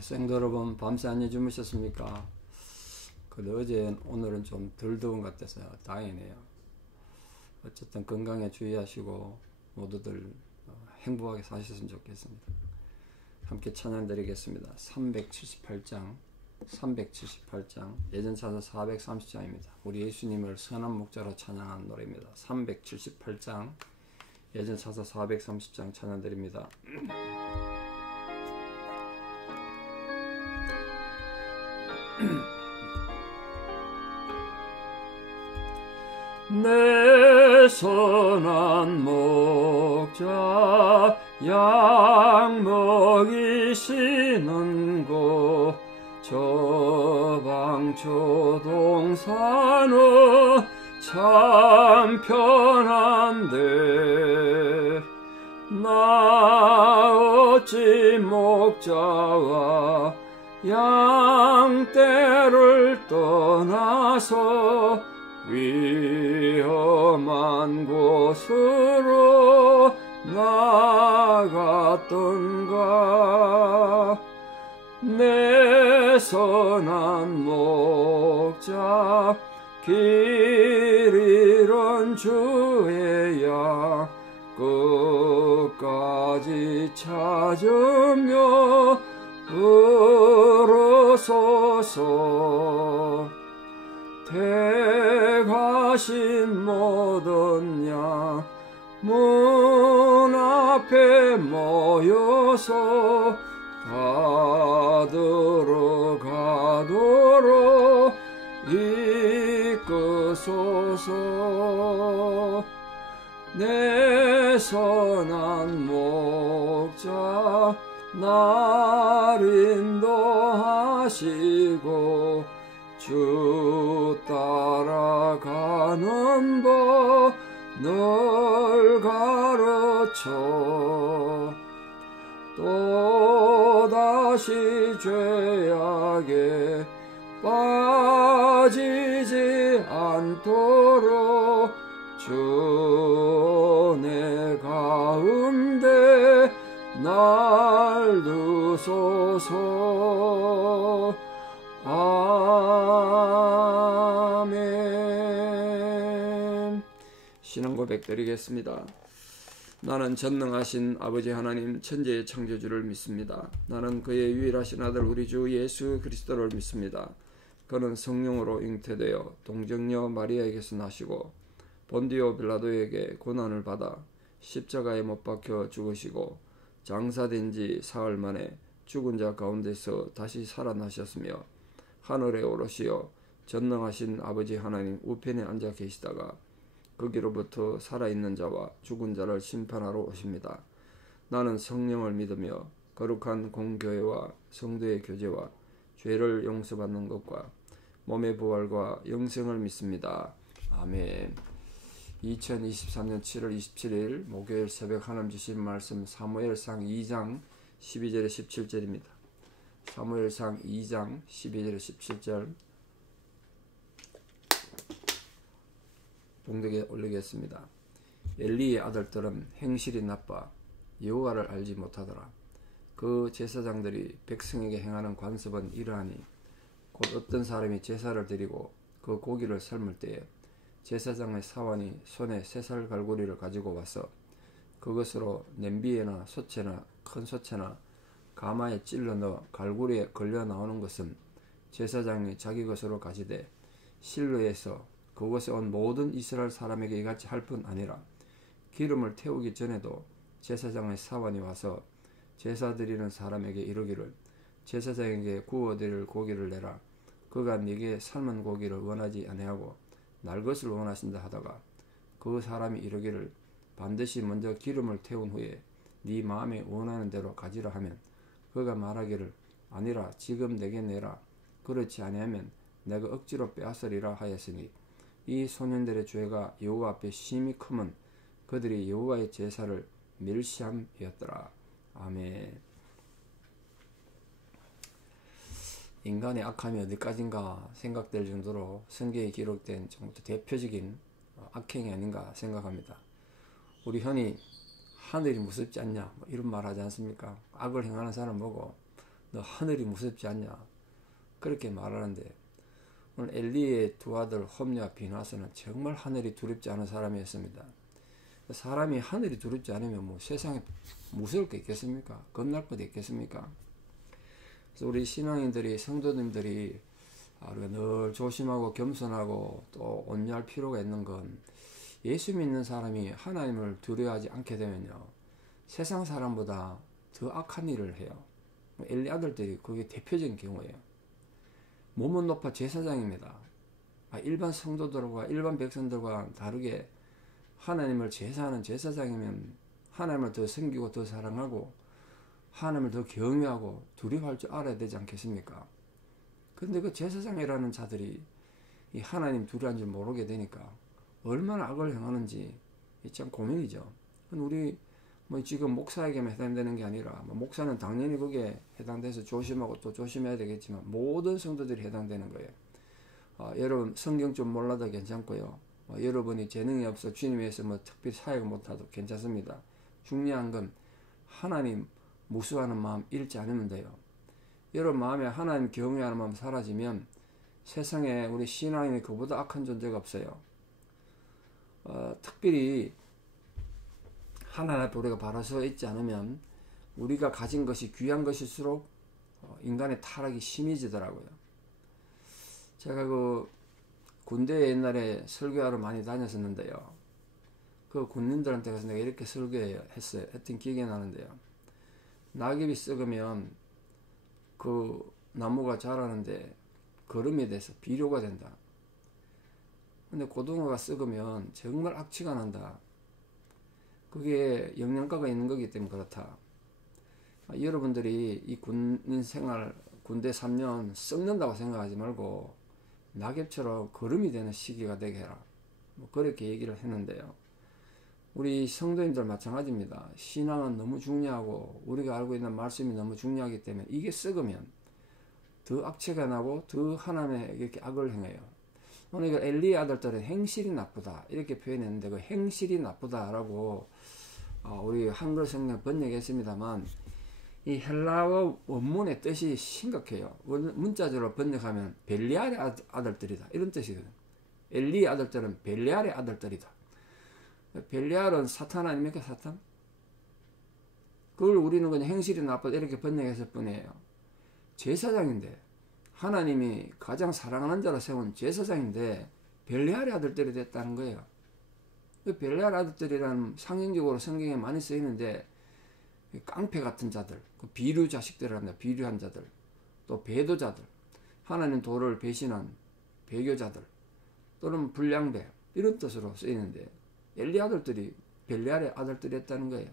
생도 여러분, 밤새 안녕히 주무셨습니까? 어제 오늘은 좀 덜 더운 것 같아서 다행이네요. 어쨌든 건강에 주의하시고 모두들 행복하게 사셨으면 좋겠습니다. 함께 찬양 드리겠습니다. 378장 예전 차서 430장입니다. 우리 예수님을 선한 목자로 찬양한 노래입니다. 378장 예전 차서 430장 찬양 드립니다. 내 선한 목자 양 먹이시는 곳 저방초동산은 참 편한데 나 어찌 목자와 양떼를 떠나서 위험한 곳으로 나갔던가. 내 선한 목자 길 잃은 주의 양 끝까지 찾으며 울어서서 택하신 모든 양 문 앞에 모여서 다 들어가도록 이끄소서. 내 선한 목자 날 인도하시고 주 따라가는 법 널 가르쳐 또다시 죄악에 빠지지 않도록 주 내 가운데 날 두소서. 아멘. 신앙 고백 드리겠습니다. 나는 전능하신 아버지 하나님 천지의 창조주를 믿습니다. 나는 그의 유일하신 아들 우리 주 예수 그리스도를 믿습니다. 그는 성령으로 잉태되어 동정녀 마리아에게서 나시고 본디오 빌라도에게 고난을 받아 십자가에 못 박혀 죽으시고 장사된 지 사흘 만에 죽은 자 가운데서 다시 살아나셨으며 하늘에 오르시어 전능하신 아버지 하나님 우편에 앉아 계시다가 거기로부터 살아있는 자와 죽은 자를 심판하러 오십니다. 나는 성령을 믿으며 거룩한 공교회와 성도의 교제와 죄를 용서받는 것과 몸의 부활과 영생을 믿습니다. 아멘. 2023년 7월 27일 목요일 새벽 하나님 주신 말씀 사무엘상 2장 12절에 17절입니다. 사무엘상 2장 12절에 17절 봉독에 올리겠습니다. 엘리의 아들들은 행실이 나빠 여호와를 알지 못하더라. 그 제사장들이 백성에게 행하는 관습은 이러하니 곧 어떤 사람이 제사를 드리고 그 고기를 삶을 때에 제사장의 사환이 손에 새살 갈고리를 가지고 와서 그것으로 냄비에나 솥에나 큰 솥에나 가마에 찔러 넣어 갈고리에 걸려 나오는 것은 제사장이 자기 것으로 가지되 실로에서 그곳에 온 모든 이스라엘 사람에게 이같이 할 뿐 아니라 기름을 태우기 전에도 제사장의 사환이 와서 제사 드리는 사람에게 이르기를 제사장에게 구워드릴 고기를 내라. 그가 네게 삶은 고기를 원하지 아니하고 날 것을 원하신다 하다가 그 사람이 이르기를 반드시 먼저 기름을 태운 후에 네 마음에 원하는 대로 가지라 하면 그가 말하기를 아니라 지금 내게 내라. 그렇지 아니하면 내가 억지로 빼앗으리라 하였으니 이 소년들의 죄가 여호와 앞에 심히 크면 그들이 여호와의 제사를 멸시함이었더라. 아멘. 인간의 악함이 어디까지인가 생각될 정도로 성경에 기록된 정말 대표적인 악행이 아닌가 생각합니다. 우리 흔히 하늘이 무섭지 않냐 이런 말 하지 않습니까? 악을 행하는 사람 보고 너 하늘이 무섭지 않냐? 그렇게 말하는데 오늘 엘리의 두 아들 홈리와 비나스는 정말 하늘이 두렵지 않은 사람이었습니다. 사람이 하늘이 두렵지 않으면 뭐 세상에 무서울 게 있겠습니까? 겁날 것 있겠습니까? 그래서 우리 신앙인들이, 성도님들이 우리가 늘 조심하고 겸손하고 또 온유할 필요가 있는 건, 예수 믿는 사람이 하나님을 두려워하지 않게 되면요, 세상 사람보다 더 악한 일을 해요. 엘리 아들들이 그게 대표적인 경우예요. 몸은 높아 제사장입니다. 일반 성도들과 일반 백성들과 다르게 하나님을 제사하는 제사장이면 하나님을 더 섬기고 더 사랑하고 하나님을 더 경외하고 두려워할 줄 알아야 되지 않겠습니까? 그런데 그 제사장이라는 자들이 이 하나님 두려워하는 줄 모르게 되니까 얼마나 악을 행하는지 참 고민이죠. 우리 뭐 지금 목사에게만 해당되는 게 아니라, 목사는 당연히 거기에 해당돼서 조심하고 또 조심해야 되겠지만 모든 성도들이 해당되는 거예요. 여러분 성경 좀 몰라도 괜찮고요. 여러분이 재능이 없어 주님 위해서 뭐 특별히 사역을 못해도 괜찮습니다. 중요한 건 하나님 무수하는 마음 잃지 않으면 돼요. 여러분 마음에 하나님 경외하는 마음 사라지면 세상에 우리 신앙인이 그보다 악한 존재가 없어요. 특별히 하나님 앞에 우리가 바로 서 있지 않으면 우리가 가진 것이 귀한 것일수록 인간의 타락이 심해지더라고요. 제가 그 군대에 옛날에 설교하러 많이 다녔었는데요. 그 군인들한테 가서 내가 이렇게 설교했어요. 하여튼 기억이 나는데요. 낙엽이 썩으면 그 나무가 자라는데 거름이 돼서 비료가 된다. 근데 고등어가 썩으면 정말 악취가 난다. 그게 영양가가 있는 거기 때문에 그렇다. 여러분들이 이 군인 생활, 군대 3년 썩는다고 생각하지 말고 낙엽처럼 거름이 되는 시기가 되게 해라. 뭐 그렇게 얘기를 했는데요. 우리 성도님들 마찬가지입니다. 신앙은 너무 중요하고 우리가 알고 있는 말씀이 너무 중요하기 때문에 이게 썩으면 더 악취가 나고 더 하나님의 이렇게 악을 행해요. 오늘 엘리의 아들들은 행실이 나쁘다 이렇게 표현했는데, 그 행실이 나쁘다라고 우리 한글 성경 번역했습니다만 이 헬라어 원문의 뜻이 심각해요. 문자적으로 번역하면 벨리알의 아들들이다 이런 뜻이거든. 엘리의 아들들은 벨리알의 아들들이다. 벨리알은 사탄 아닙니까? 사탄? 그걸 우리는 그냥 행실이 나쁘다 이렇게 번역했을 뿐이에요. 제사장인데, 하나님이 가장 사랑하는 자로 세운 제사장인데 벨리알의 아들들이 됐다는 거예요. 그 벨리알 아들들이라는 상징적으로 성경에 많이 쓰이는데, 깡패 같은 자들, 비류 자식들을 한다. 비류한 자들, 또 배도자들, 하나님 도를 배신한 배교자들, 또는 불량배 이런 뜻으로 쓰이는데, 엘리 아들들이 벨리알의 아들들이 했다는 거예요.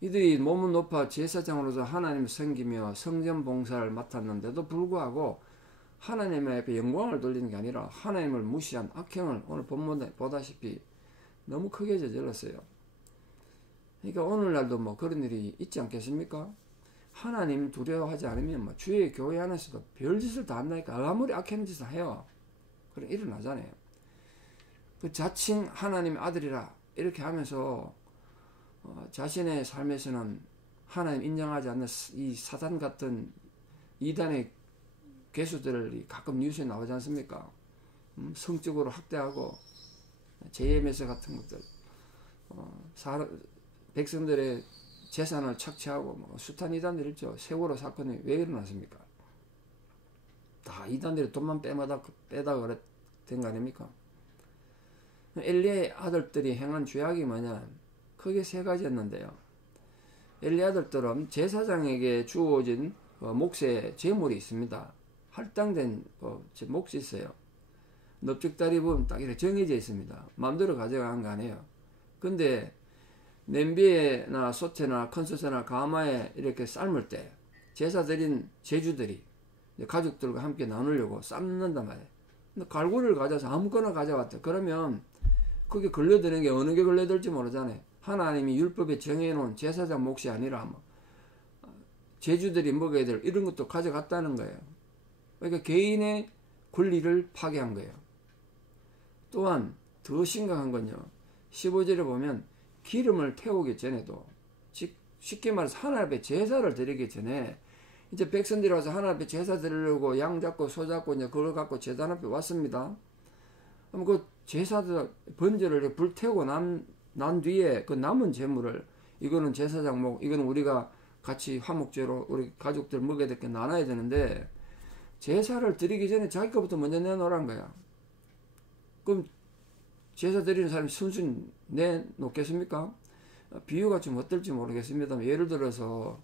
이들이 몸은 높아 제사장으로서 하나님을 섬기며 성전 봉사를 맡았는데도 불구하고 하나님 앞에 영광을 돌리는 게 아니라 하나님을 무시한 악행을 오늘 본문에 보다시피 너무 크게 저질렀어요. 그러니까 오늘날도 뭐 그런 일이 있지 않겠습니까? 하나님 두려워하지 않으면 뭐 주의 교회 안에서도 별짓을 다 한다니까. 아무리 악한 짓을 해요. 그럼 일어나잖아요. 그 자칭 하나님의 아들이라 이렇게 하면서 자신의 삶에서는 하나님 인정하지 않는 이 사단 같은 이단의 괴수들을 가끔 뉴스에 나오지 않습니까? 성적으로 학대하고 JMS 같은 것들, 백성들의 재산을 착취하고 뭐 숱한 이단들 있죠. 세월호 사건이 왜 일어났습니까? 다 이단들이 돈만 빼다 그랬던 거 아닙니까? 엘리의 아들들이 행한 죄악이 뭐냐? 크게 세 가지였는데요. 엘리 아들들은 제사장에게 주어진 몫의 제물이 있습니다. 할당된 몫이 있어요. 넙죽다리 부분 딱 이렇게 정해져 있습니다. 마음대로 가져가는 거 아니에요. 근데 냄비에나 솥에나 큰솥에나 가마에 이렇게 삶을 때 제사 드린 제주들이 가족들과 함께 나누려고 삶는단 말이에요. 근데 갈고리를 가져서 아무거나 가져왔다. 그러면 그게 걸려드는 게 어느 게 걸려들지 모르잖아요. 하나님이 율법에 정해놓은 제사장 몫이 아니라 뭐 제주들이 먹어야 될 이런 것도 가져갔다는 거예요. 그러니까 개인의 권리를 파괴한 거예요. 또한 더 심각한 건요. 15절에 보면 기름을 태우기 전에도, 즉 쉽게 말해서 하나님 앞에 제사를 드리기 전에 이제 백성들이 와서 하나님 앞에 제사 드리려고 양 잡고 소 잡고 이제 그걸 갖고 제단 앞에 왔습니다. 그럼 그 제사들 번제를 불태우고 난 뒤에 그 남은 재물을 이거는 제사장 목, 이거는 우리가 같이 화목제로 우리 가족들 먹여야 될 게 나눠야 되는데 제사를 드리기 전에 자기 것부터 먼저 내놓으란 거야. 그럼 제사 드리는 사람이 순순히 내놓겠습니까? 비유가 좀 어떨지 모르겠습니다만 예를 들어서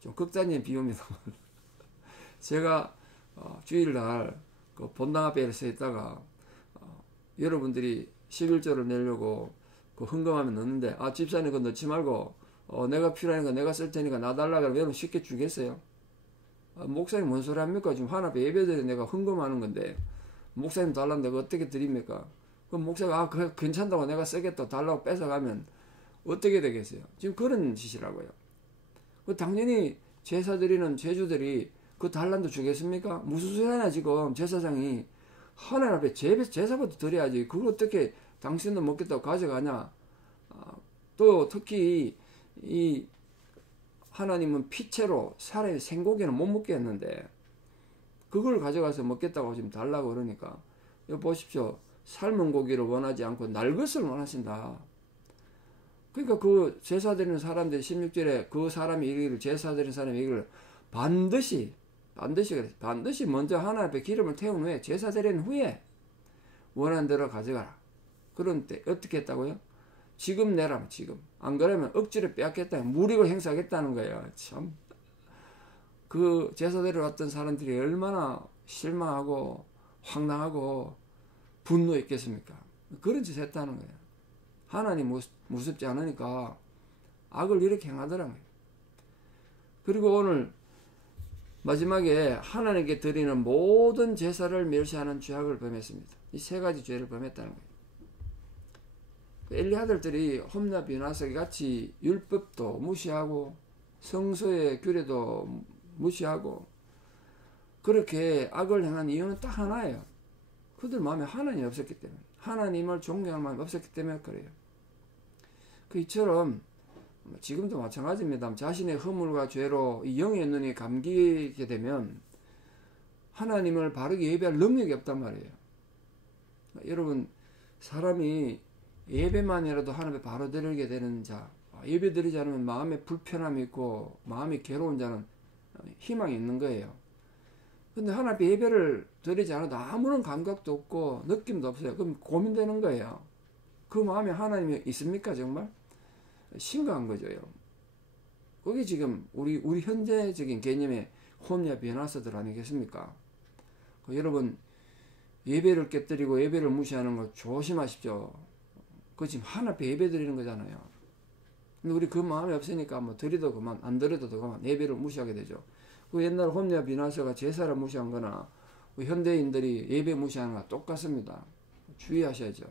좀 극단적인 비유입니다만 제가 주일날 그 본당 앞에 서 있다가 여러분들이 11조를 내려고 그 헌금하면 넣는데 집사님 그거 넣지 말고 내가 필요한 거 내가 쓸 테니까 놔달라 그러면 여러분 쉽게 주겠어요? 목사님 뭔 소리 합니까? 지금 하나님께 예배드려 내가 헌금하는 건데 목사님 달라면 내가 어떻게 드립니까? 그럼 목사가 그래 괜찮다고 내가 쓰겠다 달라고 뺏어가면 어떻게 되겠어요? 지금 그런 짓이라고요. 당연히 제사 드리는 제주들이 그 달란도 주겠습니까? 무슨 소리 하냐 지금 제사장이 하나님 앞에 제사부터 드려야지 그걸 어떻게 당신도 먹겠다고 가져가냐. 또 특히 이 하나님은 피채로 살아있는 생고기는 못 먹게 했는데 그걸 가져가서 먹겠다고 지금 달라고 그러니까 여기 보십시오. 삶은 고기를 원하지 않고 날 것을 원하신다. 그러니까 그 제사 드리는 사람들이 16절에 그 사람이 이르기를 제사 드리는 사람이 이르기를 반드시 먼저 하나님 앞에 기름을 태운 후에 제사 드린 후에 원하는 대로 가져가라. 그런 때 어떻게 했다고요? 지금 내라면 지금. 안 그러면 억지로 빼앗겠다. 무력을 행사하겠다는 거예요. 참. 그 제사 드리러 왔던 사람들이 얼마나 실망하고 황당하고 분노했겠습니까? 그런 짓 했다는 거예요. 하나님 무섭지 않으니까 악을 이렇게 행하더라는 거예요. 그리고 오늘 마지막에 하나님께 드리는 모든 제사를 멸시하는 죄악을 범했습니다. 이 세 가지 죄를 범했다는 거예요. 엘리 아들들이 홈나 비나서 같이 율법도 무시하고 성서의 규례도 무시하고 그렇게 악을 행한 이유는 딱 하나예요. 그들 마음에 하나님이 없었기 때문에 하나님을 존경하는 마음이 없었기 때문에 그래요. 이처럼 지금도 마찬가지입니다. 자신의 허물과 죄로 영의 눈이 감기게 되면 하나님을 바르게 예배할 능력이 없단 말이에요. 여러분 사람이 예배만이라도 하나님에 바로 드리게 되는 자, 예배 드리지 않으면 마음에 불편함이 있고 마음이 괴로운 자는 희망이 있는 거예요. 근데 하나님 앞에 예배를 드리지 않아도 아무런 감각도 없고 느낌도 없어요. 그럼 고민되는 거예요. 그 마음에 하나님이 있습니까 정말? 심각한 거죠. 그게 지금 우리 현재적인 개념의 홈야 비나서들 아니겠습니까? 여러분 예배를 깨뜨리고 예배를 무시하는 거 조심하십시오. 그 지금 하나님 앞에 예배 드리는 거잖아요. 근데 우리 그 마음이 없으니까 뭐 드리도 그만 안 드려도 그만 예배를 무시하게 되죠. 그 옛날 홈야 비나서가 제사를 무시한 거나 현대인들이 예배 무시하는 거랑 똑같습니다. 주의하셔야죠.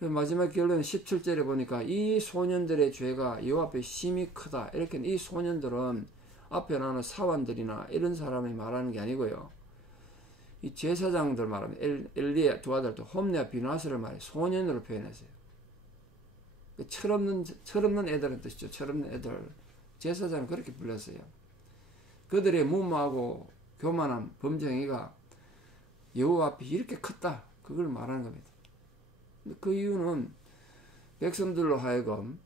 마지막 결론은 17절에 보니까 이 소년들의 죄가 여호와 앞에 심히 크다. 이렇게 이 소년들은 앞에 나오는 사환들이나 이런 사람이 말하는 게 아니고요. 이 제사장들 말하면 엘리의 두 아들도 홈리와 비나스를 말해 소년으로 표현했어요. 철없는 애들은 뜻이죠. 철없는 애들. 제사장은 그렇게 불렀어요. 그들의 무모하고 교만한 범죄행위가 여호와 앞에 이렇게 컸다. 그걸 말하는 겁니다. 그 이유는 백성들로 하여금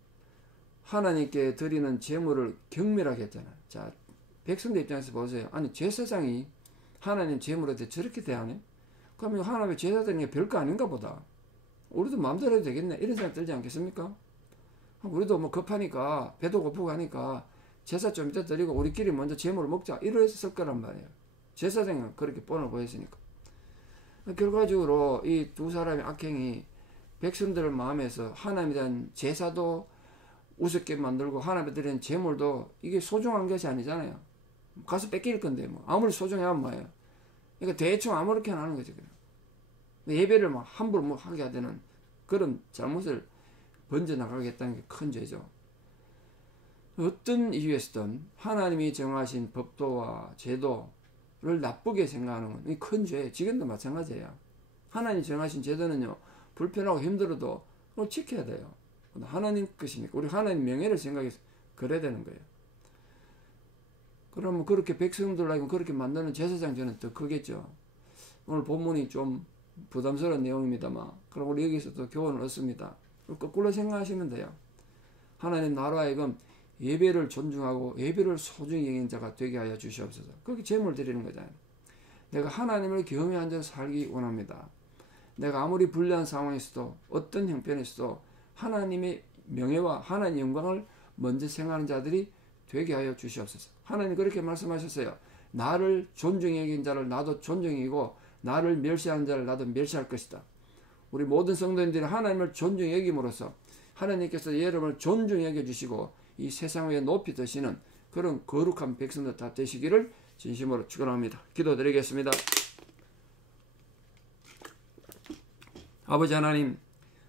하나님께 드리는 제물을 경멸하게 했잖아요. 자, 백성들 입장에서 보세요. 아니 제사장이 하나님 제물한테 저렇게 대하네? 그러면 하나님의 제사 드리는 게 별거 아닌가 보다. 우리도 마음대로 해도 되겠네. 이런 생각 들지 않겠습니까? 우리도 뭐 급하니까 배도 고프고 하니까 제사 좀 이따 드리고 우리끼리 먼저 제물을 먹자 이랬을 거란 말이에요. 제사장은 그렇게 뻔을 보였으니까. 결과적으로 이 두 사람의 악행이 백성들 마음에서 하나님에 대한 제사도 우습게 만들고 하나님에 드리는 제물도 이게 소중한 것이 아니잖아요. 가서 뺏길 건데 뭐 아무리 소중하면 뭐예요. 그러니까 대충 아무렇게나 하는 거죠. 예배를 막 함부로 뭐 하게 하는 그런 잘못을 번져나가겠다는 게 큰 죄죠. 어떤 이유에서든 하나님이 정하신 법도와 제도를 나쁘게 생각하는 건 큰 죄예요. 지금도 마찬가지예요. 하나님 정하신 제도는요. 불편하고 힘들어도 그걸 지켜야 돼요. 하나님 것이니까 우리 하나님 명예를 생각해서 그래야 되는 거예요. 그러면 그렇게 백성들하고 그렇게 만드는 제사장 저는 더 크겠죠. 오늘 본문이 좀 부담스러운 내용입니다만, 그럼 우리 여기서 또 교훈을 얻습니다. 거꾸로 생각하시면 돼요. 하나님 나라에 하여금 예배를 존중하고 예배를 소중히 여기는 자가 되게 하여 주시옵소서. 그렇게 제물 드리는 거잖아요. 내가 하나님을 경외한 자로 살기 원합니다. 내가 아무리 불리한 상황에서도 어떤 형편에서도 하나님의 명예와 하나님의 영광을 먼저 생각하는 자들이 되게 하여 주시옵소서. 하나님 그렇게 말씀하셨어요. 나를 존중히 여긴 자를 나도 존중히 여기고 나를 멸시하는 자를 나도 멸시할 것이다. 우리 모든 성도님들이 하나님을 존중히 여김으로써 하나님께서 여러분을 존중히 여겨주시고 이 세상 위에 높이 드시는 그런 거룩한 백성들 다 되시기를 진심으로 축원합니다. 기도드리겠습니다. 아버지 하나님,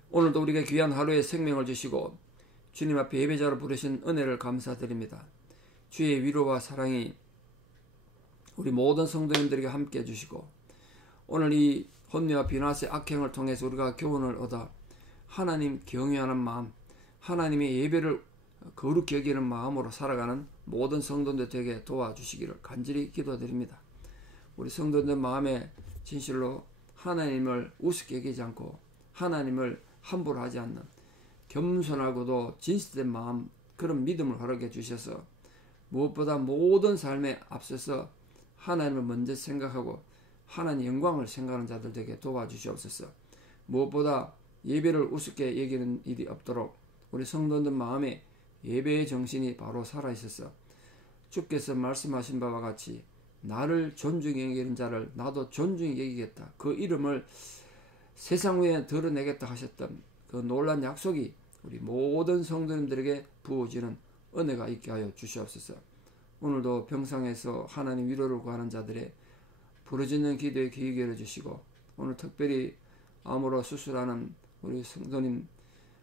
오늘도 우리가 귀한 하루에 생명을 주시고 주님 앞에 예배자로 부르신 은혜를 감사드립니다. 주의 위로와 사랑이 우리 모든 성도님들에게 함께 해주시고 오늘 이 혼미와 비나스의 악행을 통해서 우리가 교훈을 얻어 하나님 경외하는 마음, 하나님의 예배를 거룩히 여기는 마음으로 살아가는 모든 성도들 되게 도와주시기를 간절히 기도드립니다. 우리 성도들 마음에 진실로 하나님을 우습게 여기지 않고 하나님을 함부로 하지 않는 겸손하고도 진실된 마음, 그런 믿음을 허락해 주셔서 무엇보다 모든 삶에 앞서서 하나님을 먼저 생각하고 하나님 영광을 생각하는 자들 되게 도와주시옵소서. 무엇보다 예배를 우습게 여기는 일이 없도록 우리 성도들 마음에 예배의 정신이 바로 살아있어서 주께서 말씀하신 바와 같이 나를 존중히 여기는 자를 나도 존중히 여기겠다. 그 이름을 세상 위에 드러내겠다 하셨던 그 놀란 약속이 우리 모든 성도님들에게 부어지는 은혜가 있게 하여 주시옵소서. 오늘도 병상에서 하나님 위로를 구하는 자들의 부르짖는 기도에 귀히 열어주시고 오늘 특별히 암으로 수술하는 우리 성도님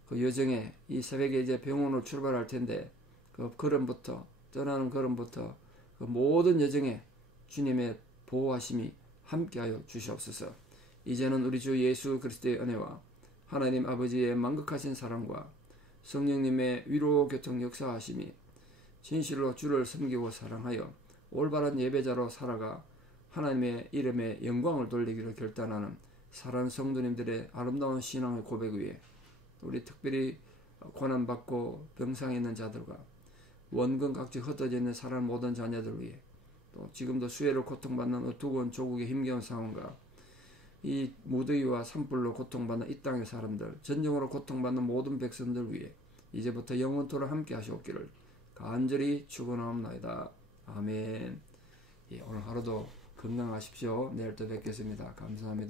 그 여정에 이 새벽에 이제 병원으로 출발할 텐데 그 걸음부터 떠나는 걸음부터 그 모든 여정에 주님의 보호하심이 함께하여 주시옵소서. 이제는 우리 주 예수 그리스도의 은혜와 하나님 아버지의 만극하신 사랑과 성령님의 위로 교통 역사하심이 진실로 주를 섬기고 사랑하여 올바른 예배자로 살아가 하나님의 이름에 영광을 돌리기로 결단하는 사랑하는 성도님들의 아름다운 신앙의 고백 위에 우리 특별히 고난받고 병상에 있는 자들과 원근 각지 흩어져 있는 사랑하는 모든 자녀들 위해 또 지금도 수해로 고통받는 어두운 조국의 힘겨운 상황과 이 무더위와 산불로 고통받는 이 땅의 사람들, 전쟁으로 고통받는 모든 백성들 위해 이제부터 영원토록 함께 하시옵기를 간절히 축원하옵나이다. 아멘. 오늘 하루도 건강하십시오. 내일 또 뵙겠습니다. 감사합니다.